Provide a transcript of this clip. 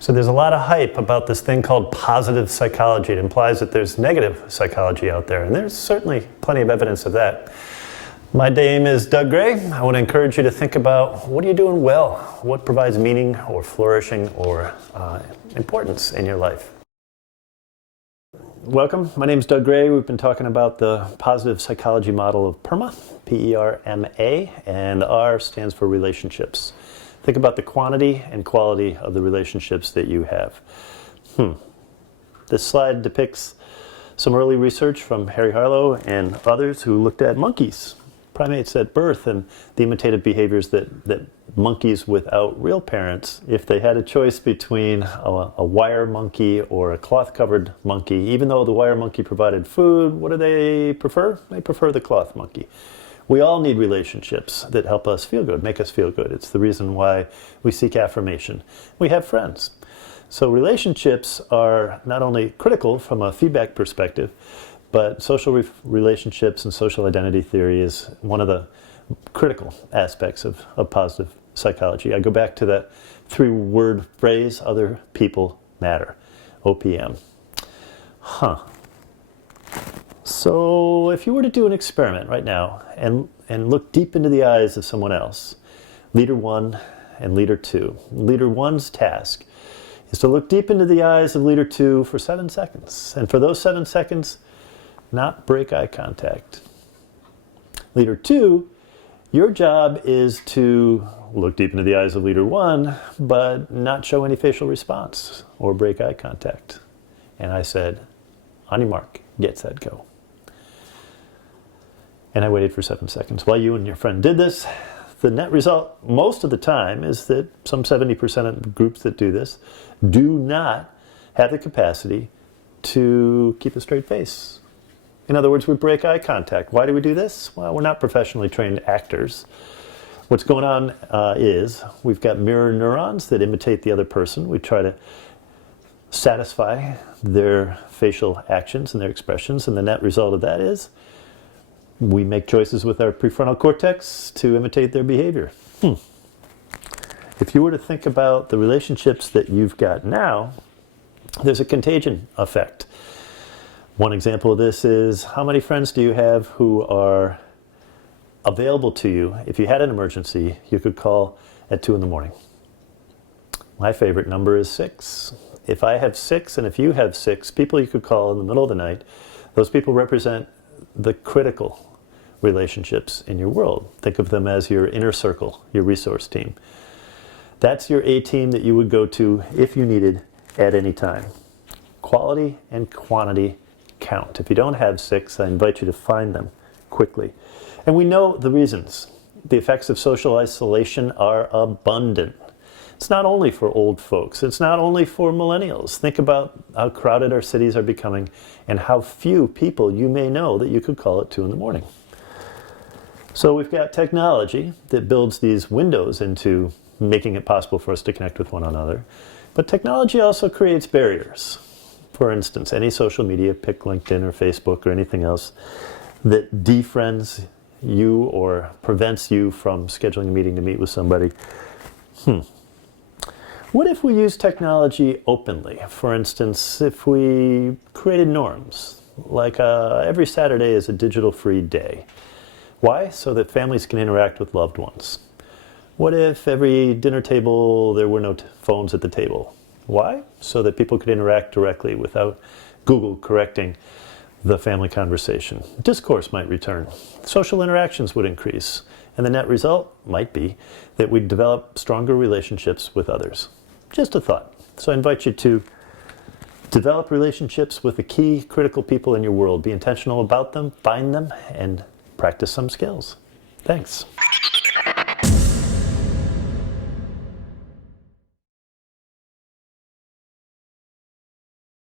So there's a lot of hype about this thing called positive psychology. It implies that there's negative psychology out there, and there's certainly plenty of evidence of that. My name is Doug Gray. I want to encourage you to think about, what are you doing well? What provides meaning or flourishing or importance in your life? Welcome. My name is Doug Gray. We've been talking about the positive psychology model of PERMA, P-E-R-M-A, and the R stands for relationships. Think about the quantity and quality of the relationships that you have. This slide depicts some early research from Harry Harlow and others who looked at monkeys, primates at birth, and the imitative behaviors that monkeys without real parents, if they had a choice between a wire monkey or a cloth-covered monkey, even though the wire monkey provided food, what do they prefer? They prefer the cloth monkey. We all need relationships that help us feel good, make us feel good. It's the reason why we seek affirmation. We have friends. So relationships are not only critical from a feedback perspective, but social relationships and social identity theory is one of the critical aspects of positive psychology. I go back to that 3-word phrase, other people matter, OPM. So if you were to do an experiment right now and look deep into the eyes of someone else, leader 1 and leader 2. Leader 1's task is to look deep into the eyes of leader 2 for 7 seconds. And for those 7 seconds, not break eye contact. Leader 2, your job is to look deep into the eyes of leader 1, but not show any facial response or break eye contact. And I said, on your mark, get set, go. And I waited for 7 seconds. While you and your friend did this, the net result most of the time is that some 70% of groups that do this do not have the capacity to keep a straight face. In other words, we break eye contact. Why do we do this? Well, we're not professionally trained actors. What's going on is we've got mirror neurons that imitate the other person. We try to satisfy their facial actions and their expressions, and the net result of that is we make choices with our prefrontal cortex to imitate their behavior. If you were to think about the relationships that you've got now, there's a contagion effect. One example of this is, how many friends do you have who are available to you? If you had an emergency, you could call at 2 in the morning. My favorite number is 6. If I have 6 and if you have 6 people you could call in the middle of the night, those people represent the critical relationships in your world. Think of them as your inner circle, your resource team. That's your A team that you would go to if you needed at any time. Quality and quantity count. If you don't have 6, I invite you to find them quickly. And we know the reasons. The effects of social isolation are abundant. It's not only for old folks. It's not only for millennials. Think about how crowded our cities are becoming and how few people you may know that you could call at 2 in the morning. So we've got technology that builds these windows into making it possible for us to connect with one another. But technology also creates barriers. For instance, any social media, pick LinkedIn or Facebook or anything else, that defriends you or prevents you from scheduling a meeting to meet with somebody. What if we use technology openly? For instance, if we created norms, like every Saturday is a digital-free day. Why? So that families can interact with loved ones. What if every dinner table there were no phones at the table? Why? So that people could interact directly without Google correcting the family conversation. Discourse might return. Social interactions would increase. And the net result might be that we'd develop stronger relationships with others. Just a thought. So I invite you to develop relationships with the key critical people in your world. Be intentional about them, find them, and practice some skills. Thanks.